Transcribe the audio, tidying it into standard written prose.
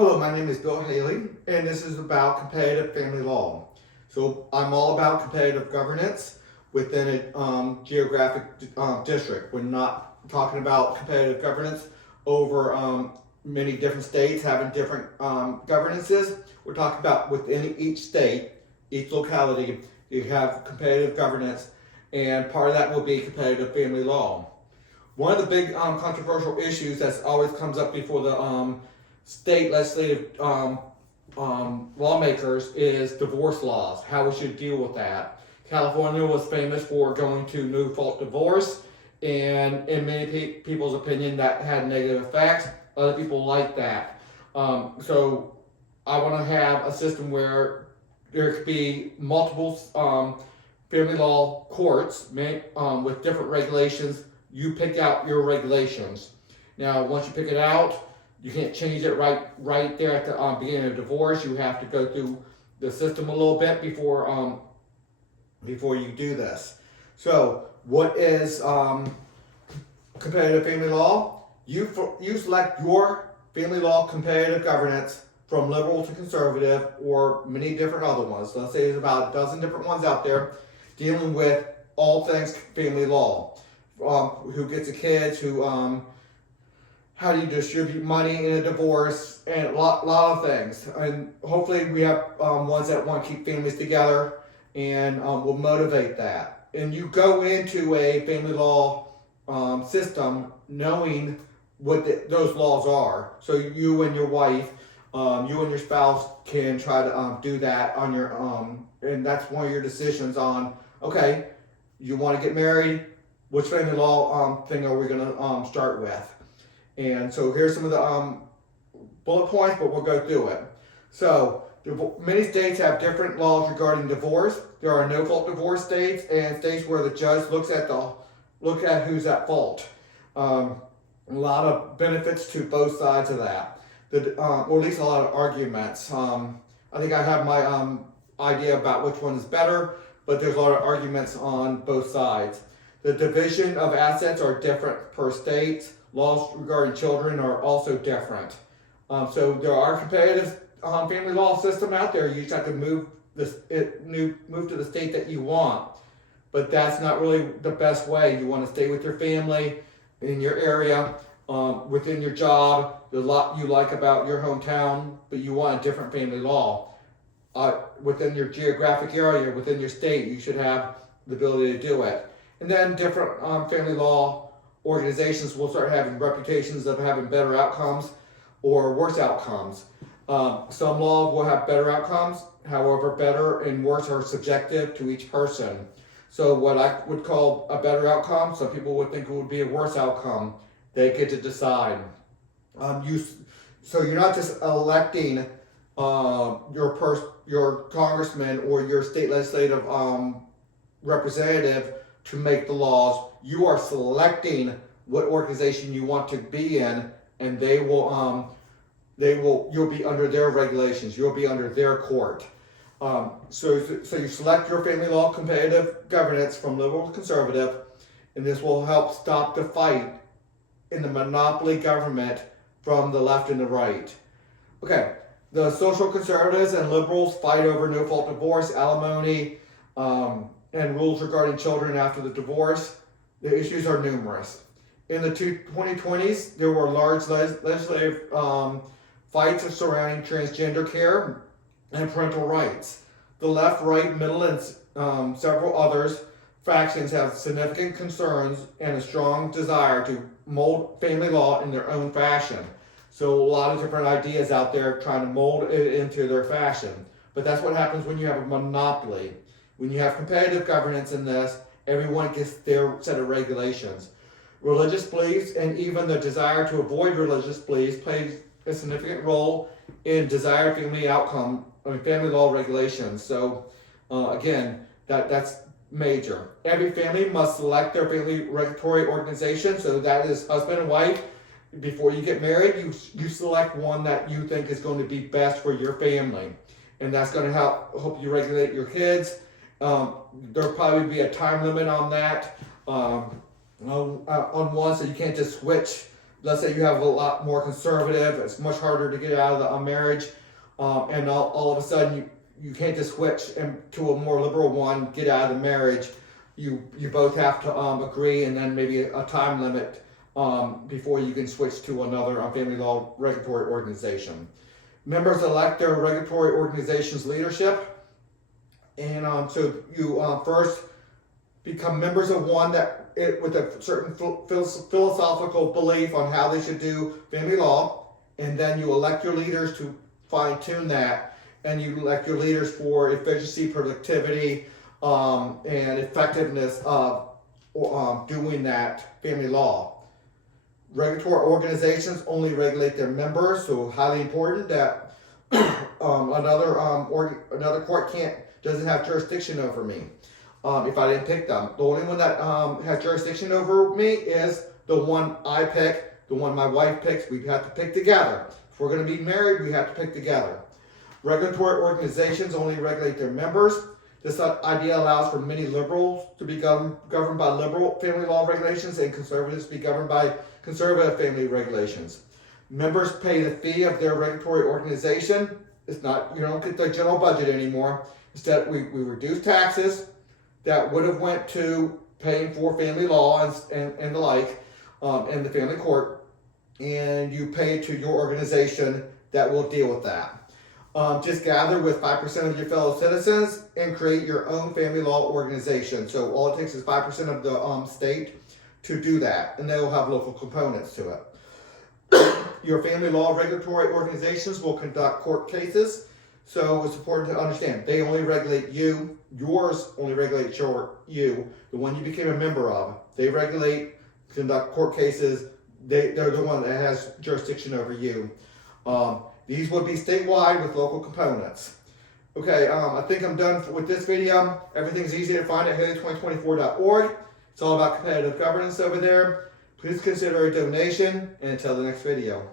Hello, my name is Bill Haley, and this is about competitive family law. So I'm all about competitive governance within a geographic district. We're not talking about competitive governance over many different states having different governances. We're talking about within each state, each locality, you have competitive governance, and part of that will be competitive family law. One of the big controversial issues that always comes up before the state legislative lawmakers is divorce laws, how we should deal with that. California was famous for going to no fault divorce, and in many people's opinion, that had negative effects. Other people like that. So I want to have a system where there could be multiple family law courts with different regulations. You pick out your regulations. Now, once you pick it out, you can't change it right there at the beginning of divorce. You have to go through the system a little bit before you do this. So, what is competitive family law? You select your family law competitive governance from liberal to conservative, or many different other ones. So let's say there's about a dozen different ones out there dealing with all things family law. Who gets the kids? How do you distribute money in a divorce, and a lot of things. And hopefully we have ones that want to keep families together and will motivate that. And you go into a family law system knowing what those laws are. So you and your wife, you and your spouse can try to do that on your and that's one of your decisions on, okay, you want to get married, which family law thing are we going to start with? And so here's some of the bullet points, but we'll go through it. So many states have different laws regarding divorce. There are no-fault divorce states and states where the judge looks at who's at fault. A lot of benefits to both sides of that. Or at least a lot of arguments. I think I have my idea about which one is better, but there's a lot of arguments on both sides. The division of assets are different per state. Laws regarding children are also different. So there are competitive family law system out there. You just have to move to the state that you want. But that's not really the best way. You want to stay with your family in your area, within your job. There's a lot you like about your hometown, but you want a different family law. Within your geographic area, within your state, you should have the ability to do it. And then different family law organizations will start having reputations of having better outcomes or worse outcomes. Some laws will have better outcomes, however, better and worse are subjective to each person. So what I would call a better outcome, some people would think it would be a worse outcome. They get to decide. So you're not just electing your congressman or your state legislative representative to make the laws. You are selecting what organization you want to be in, and you'll be under their regulations. You'll be under their court. So you select your family law competitive governance from liberal to conservative, and this will help stop the fight in the monopoly government from the left and the right. Okay, the social conservatives and liberals fight over no-fault divorce, alimony, and rules regarding children after the divorce. The issues are numerous. In the 2020s, there were large legislative fights surrounding transgender care and parental rights. The left, right, middle, and several others factions have significant concerns and a strong desire to mold family law in their own fashion. So a lot of different ideas out there trying to mold it into their fashion. But that's what happens when you have a monopoly. When you have competitive governance in this, everyone gets their set of regulations. Religious beliefs and even the desire to avoid religious beliefs plays a significant role in desired family family law regulations. So again, that's major. Every family must select their family regulatory organization. So that is husband and wife. Before you get married, you select one that you think is going to be best for your family. And that's going to help you regulate your kids. There'll probably be a time limit on that, on one, so you can't just switch let's say you have a lot more conservative, it's much harder to get out of the marriage, and all of a sudden you can't just switch to a more liberal one, get out of the marriage. You both have to agree, and then maybe a time limit before you can switch to another family law regulatory organization. Members elect their regulatory organization's leadership, and so you first become members of one with a certain philosophical belief on how they should do family law, and then you elect your leaders to fine-tune that, and you elect your leaders for efficiency, productivity, and effectiveness of doing that family law. Regulatory organizations only regulate their members, so highly important that another court doesn't have jurisdiction over me if I didn't pick them. The only one that has jurisdiction over me is the one I pick, the one my wife picks. We have to pick together. If we're going to be married, we have to pick together. Regulatory organizations only regulate their members. This idea allows for many liberals to be governed by liberal family law regulations and conservatives to be governed by conservative family regulations. Members pay the fee of their regulatory organization. It's not, you don't get the general budget anymore. Instead, we reduce taxes that would have went to paying for family law and the like, and the family court, and you pay to your organization that will deal with that. Just gather with 5% of your fellow citizens and create your own family law organization. So all it takes is 5% of the state to do that, and they will have local components to it. Your family law regulatory organizations will conduct court cases, so it's important to understand they only regulate you. Yours only regulates you, the one you became a member of. They conduct court cases. They're the one that has jurisdiction over you. These would be statewide with local components. Okay, I think I'm done with this video. Everything's easy to find at Haley2024.org. It's all about competitive governance over there. Please consider a donation, and until the next video.